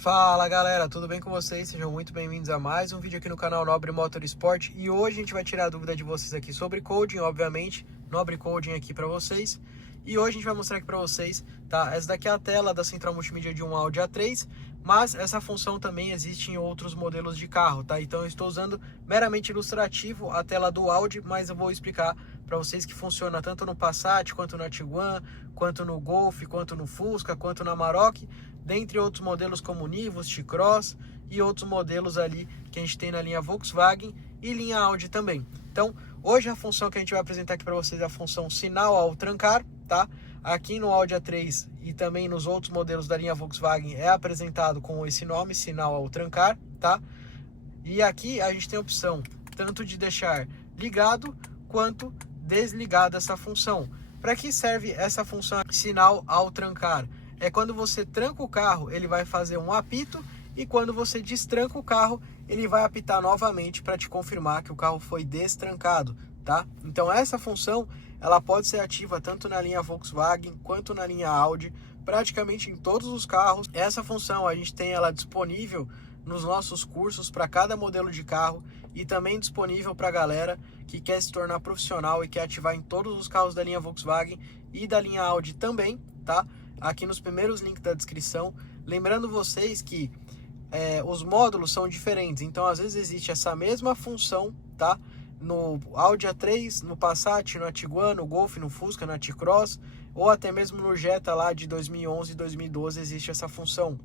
Fala galera, tudo bem com vocês? Sejam muito bem-vindos a mais um vídeo aqui no canal Nobre Motorsport. E hoje a gente vai tirar a dúvida de vocês aqui sobre coding, obviamente, Nobre Coding aqui para vocês. E hoje a gente vai mostrar aqui para vocês, tá? Essa daqui é a tela da central multimídia de um Audi A3, mas essa função também existe em outros modelos de carro, tá? Então eu estou usando meramente ilustrativo a tela do Audi, mas eu vou explicar para vocês que funciona tanto no Passat, quanto no Tiguan, quanto no Golf, quanto no Fusca, quanto na Amarok, dentre outros modelos como Nivus, T-Cross e outros modelos ali que a gente tem na linha Volkswagen e linha Audi também. Então, hoje a função que a gente vai apresentar aqui para vocês é a função sinal ao trancar, tá? Aqui no Audi A3 e também nos outros modelos da linha Volkswagen é apresentado com esse nome, sinal ao trancar, tá? E aqui a gente tem a opção tanto de deixar ligado quanto desligado essa função. Para que serve essa função sinal ao trancar? É quando você tranca o carro, ele vai fazer um apito, e quando você destranca o carro, ele vai apitar novamente para te confirmar que o carro foi destrancado, tá? Então essa função, ela pode ser ativa tanto na linha Volkswagen quanto na linha Audi, praticamente em todos os carros. Essa função a gente tem ela disponível nos nossos cursos para cada modelo de carro e também disponível para a galera que quer se tornar profissional e quer ativar em todos os carros da linha Volkswagen e da linha Audi também, tá? Aqui nos primeiros links da descrição. Lembrando vocês que os módulos são diferentes, então às vezes existe essa mesma função, tá? No Audi A3, no Passat, no Tiguan, no Golf, no Fusca, na T-Cross, ou até mesmo no Jetta lá de 2011 e 2012 existe essa função.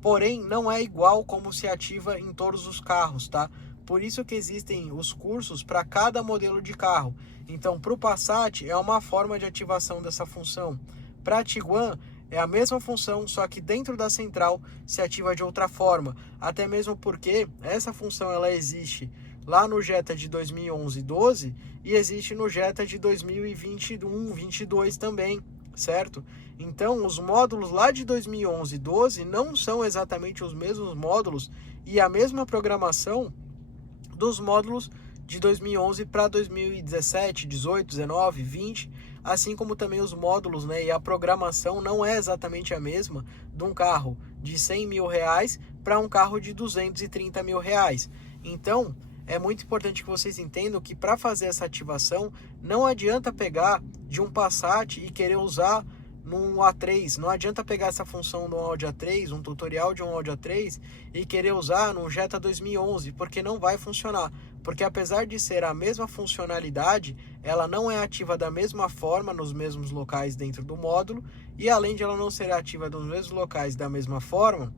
Porém, não é igual como se ativa em todos os carros, tá? Por isso que existem os cursos para cada modelo de carro. Então, para o Passat é uma forma de ativação dessa função. Para a Tiguan é a mesma função, só que dentro da central se ativa de outra forma. Até mesmo porque essa função ela existe lá no Jetta de 2011 e 12 e existe no Jetta de 2021, 22 também, certo? Então, os módulos lá de 2011 e 12 não são exatamente os mesmos módulos e a mesma programação dos módulos de 2011 para 2017, 18, 19, 20, assim como também os módulos, né? E a programação não é exatamente a mesma de um carro de 100 mil reais para um carro de 230 mil reais. Então, é muito importante que vocês entendam que para fazer essa ativação, não adianta pegar de um Passat e querer usar num A3, não adianta pegar essa função do Audi A3, um tutorial de um Audi A3 e querer usar no Jetta 2011, porque não vai funcionar, porque apesar de ser a mesma funcionalidade, ela não é ativa da mesma forma nos mesmos locais dentro do módulo, e além de ela não ser ativa nos mesmos locais da mesma forma,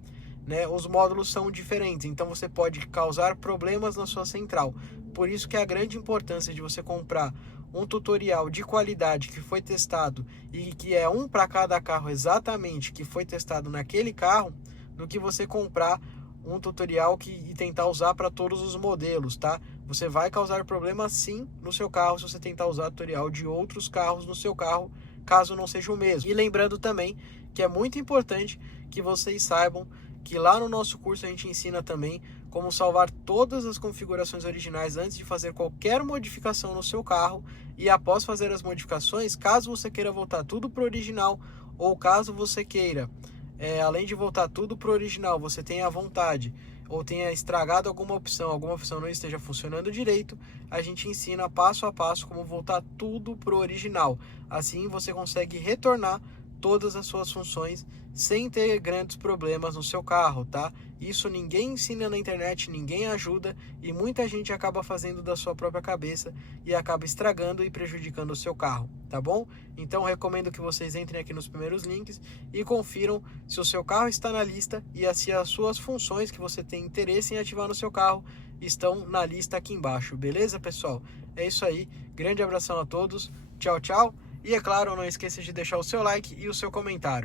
né, os módulos são diferentes, então você pode causar problemas na sua central. Por isso que a grande importância de você comprar um tutorial de qualidade que foi testado e que é um para cada carro exatamente que foi testado naquele carro, do que você comprar um tutorial e tentar usar para todos os modelos, tá? Você vai causar problema sim no seu carro se você tentar usar tutorial de outros carros no seu carro, caso não seja o mesmo. E lembrando também que é muito importante que vocês saibam que lá no nosso curso a gente ensina também como salvar todas as configurações originais antes de fazer qualquer modificação no seu carro, e após fazer as modificações, caso você queira voltar tudo para o original, ou caso você queira, além de voltar tudo para o original, você tenha vontade ou tenha estragado alguma opção não esteja funcionando direito, a gente ensina passo a passo como voltar tudo para o original. Assim você consegue retornar todas as suas funções sem ter grandes problemas no seu carro, tá? Isso ninguém ensina na internet, ninguém ajuda, e muita gente acaba fazendo da sua própria cabeça e acaba estragando e prejudicando o seu carro, tá bom? Então recomendo que vocês entrem aqui nos primeiros links e confiram se o seu carro está na lista e se as suas funções que você tem interesse em ativar no seu carro estão na lista aqui embaixo, beleza, pessoal? É isso aí, grande abração a todos, tchau, tchau. E é claro, não esqueça de deixar o seu like e o seu comentário.